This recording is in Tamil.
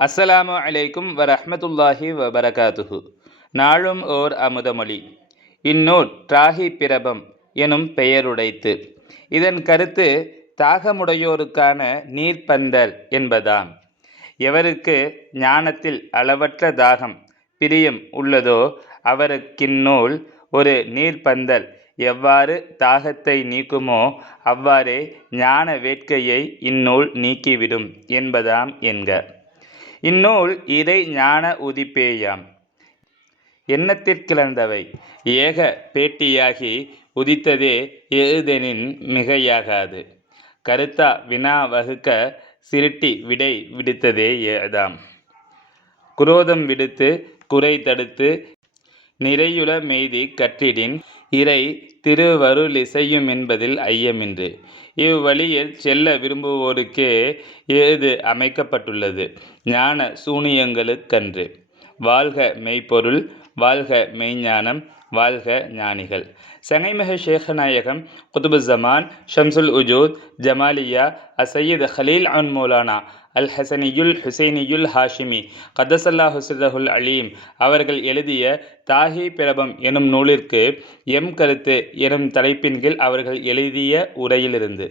அஸ்ஸலாமு அலைக்கும் வரஹ்மத்துல்லாஹி வபரகாத்துஹு. நாளும் ஓர் அமுதமொழி. இந்நூல் திராகி பிரபம் எனும் பெயருடைத்து. இதன் கருத்து தாகமுடையோருக்கான நீர்ப்பந்தல் என்பதாம். எவருக்கு ஞானத்தில் அளவற்ற தாகம் பிரியம் உள்ளதோ அவருக்கிந்நூல் ஒரு நீர்ப்பந்தல் எவ்வாறு தாகத்தை நீக்குமோ அவ்வாறே ஞான வேட்கையை இந்நூல் நீக்கிவிடும் என்பதாம் என்க. இந்நூல் இறை ஞான உதிப்பேயாம். எண்ணத்திற்கிழந்தவை ஏக பேட்டியாகி உதித்ததே எருதெனின் மிகையாகாது. கருத்தா வினா வகுக்க சிருட்டி விடை விடுத்ததே ஏதாம். குரோதம் விடுத்து குறை தடுத்து நிறையுள மெய்தி கற்றிடின் இறை திருவருளிசையுமென்பதில் ஐயமின்று. இவ்வழியில் செல்ல விரும்புவோருக்கே ஏது அமைக்கப்பட்டுள்ளது ஞான சூனியங்களுக்கன்று. வாழ்க மெய்ப்பொருள், வாழ்க மெய்ஞானம், வாழ்க ஞானிகள். சங்கைமிகு ஷேഖநாயகம் குதுபுஸ்ஸமான் ஷம்சுல் உஜூத் ஜமாலியா அசையீத் ஹலீல் அன் மௌலானா அல் ஹசனியுல் ஹுசைனியுல் ஹாஷிமி கத்தஸல்லாஹு சிர்ரஹுல் அலீம் அவர்கள் எழுதிய தாகி பிரபம் எனும் நூலிற்கு எம் கருத்து எனும் தலைப்பின் கீழ் அவர்கள் எழுதிய உரையிலிருந்து